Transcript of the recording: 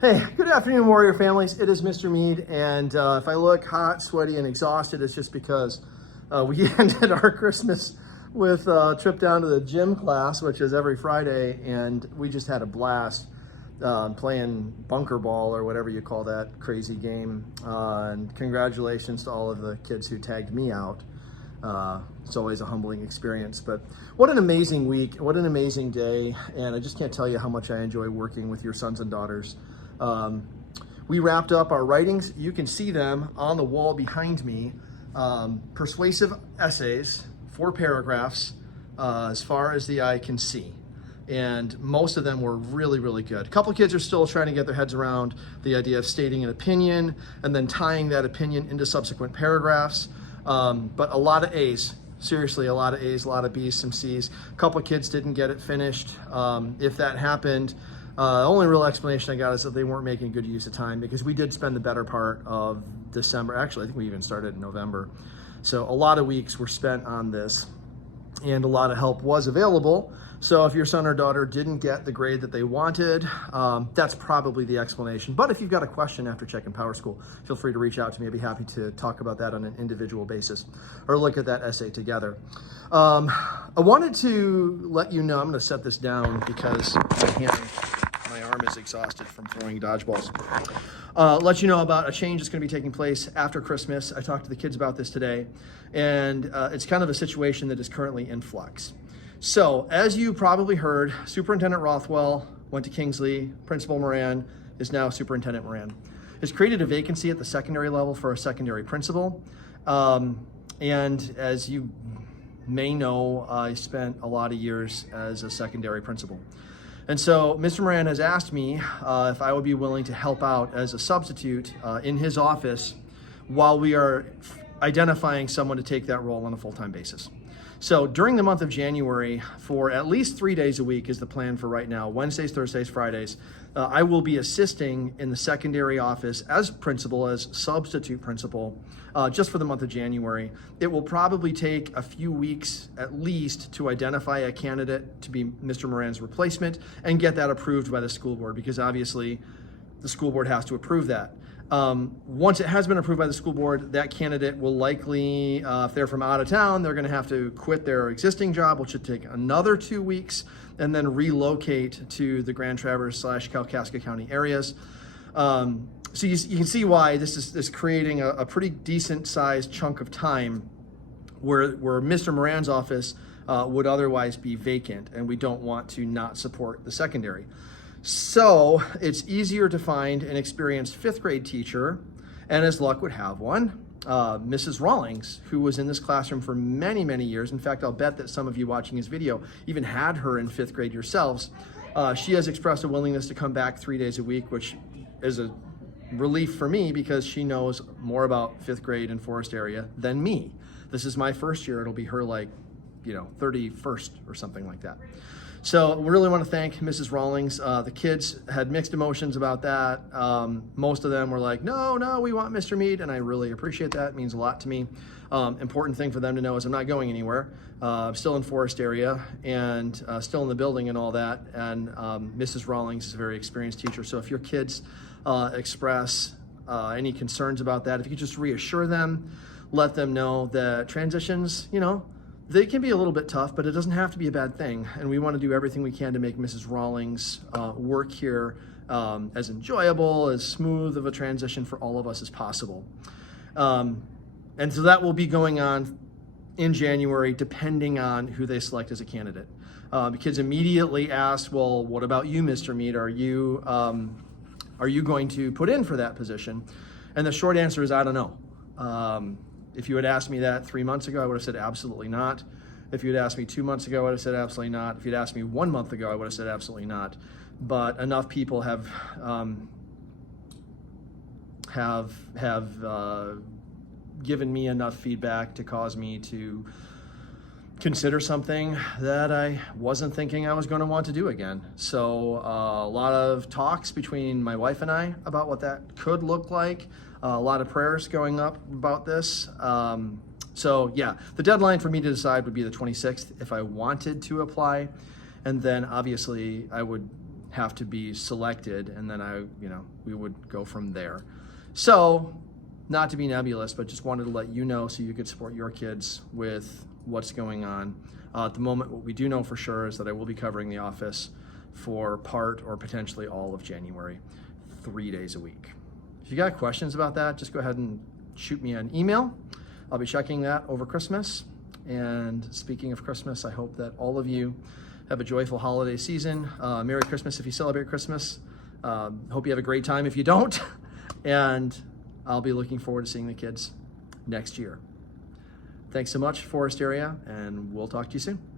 Hey, good afternoon, Warrior families. It is Mr. Mead, and if I look hot, sweaty, and exhausted, it's just because we ended our Christmas with a trip down to the gym class, which is every Friday, and we just had a blast playing bunker ball or whatever you call that crazy game. And congratulations to all of the kids who tagged me out. It's always a humbling experience, but what an amazing week, what an amazing day, and I just can't tell you how much I enjoy working with your sons and daughters. We wrapped up our writings. You can see them on the wall behind me. Persuasive essays, 4 paragraphs, as far as the eye can see. And most of them were really, really good. A couple kids are still trying to get their heads around the idea of stating an opinion and then tying that opinion into subsequent paragraphs. But a lot of A's, seriously, a lot of A's, a lot of B's, some C's. A couple kids didn't get it finished. If that happened, the only real explanation I got is that they weren't making good use of time, because we did spend the better part of December. Actually, I think we even started in November. So a lot of weeks were spent on this, and a lot of help was available. So if your son or daughter didn't get the grade that they wanted, that's probably the explanation. But if you've got a question after checking Power School, feel free to reach out to me. I'd be happy to talk about that on an individual basis or look at that essay together. I wanted to let you know, I'm going to set this down because my arm is exhausted from throwing dodgeballs. Let you know about a change that's going to be taking place after Christmas. I talked to the kids about this today, and it's kind of a situation that is currently in flux. So, as you probably heard, Superintendent Rothwell went to Kingsley. Principal Moran is now Superintendent Moran. Has created a vacancy at the secondary level for a secondary principal. And as you may know, I spent a lot of years as a secondary principal. And so Mr. Moran has asked me if I would be willing to help out as a substitute in his office while we are identifying someone to take that role on a full-time basis. So during the month of January, for at least 3 days a week is the plan for right now, Wednesdays, Thursdays, Fridays, I will be assisting in the secondary office as principal, as substitute principal, just for the month of January. It will probably take a few weeks at least to identify a candidate to be Mr. Moran's replacement and get that approved by the school board, because obviously the school board has to approve that. Once it has been approved by the school board, that candidate will likely, if they're from out of town, they're going to have to quit their existing job, which should take another 2 weeks, and then relocate to the Grand Traverse / Kalkaska County areas. So you can see why this is creating a pretty decent sized chunk of time where Mr. Moran's office would otherwise be vacant, and we don't want to not support the secondary. So it's easier to find an experienced 5th grade teacher, and as luck would have one, Mrs. Rawlings, who was in this classroom for many, many years. In fact, I'll bet that some of you watching this video even had her in 5th grade yourselves. She has expressed a willingness to come back 3 days a week, which is a relief for me because she knows more about 5th grade in Forest area than me. This is my first year. It'll be her 31st or something like that. So we really want to thank Mrs. Rawlings. The kids had mixed emotions about that. Most of them were like, no, we want Mr. Mead, and I really appreciate that. It means a lot to me. Important thing for them to know is I'm not going anywhere. I'm still in Forest area and still in the building and all that. And Mrs. Rawlings is a very experienced teacher. So if your kids express any concerns about that, if you could just reassure them, let them know that transitions, they can be a little bit tough, but it doesn't have to be a bad thing. And we want to do everything we can to make Mrs. Rawlings' work here as enjoyable, as smooth of a transition for all of us as possible. And so that will be going on in January, depending on who they select as a candidate. The kids immediately asked, well, what about you, Mr. Mead? Are you going to put in for that position? And the short answer is, I don't know. If you had asked me that 3 months ago, I would have said absolutely not. If you had asked me 2 months ago, I would have said absolutely not. If you'd asked me 1 month ago, I would have said absolutely not. But enough people have given me enough feedback to cause me to consider something that I wasn't thinking I was going to want to do again. So a lot of talks between my wife and I about what that could look like. A lot of prayers going up about this. So yeah, the deadline for me to decide would be the 26th if I wanted to apply. And then obviously I would have to be selected, and then we would go from there. So, not to be nebulous, but just wanted to let you know so you could support your kids with what's going on. At the moment, what we do know for sure is that I will be covering the office for part or potentially all of January, 3 days a week. If you got questions about that, just go ahead and shoot me an email. I'll be checking that over Christmas. And speaking of Christmas, I hope that all of you have a joyful holiday season. Merry Christmas if you celebrate Christmas. Hope you have a great time if you don't. And I'll be looking forward to seeing the kids next year. Thanks so much, Forest Area, and we'll talk to you soon.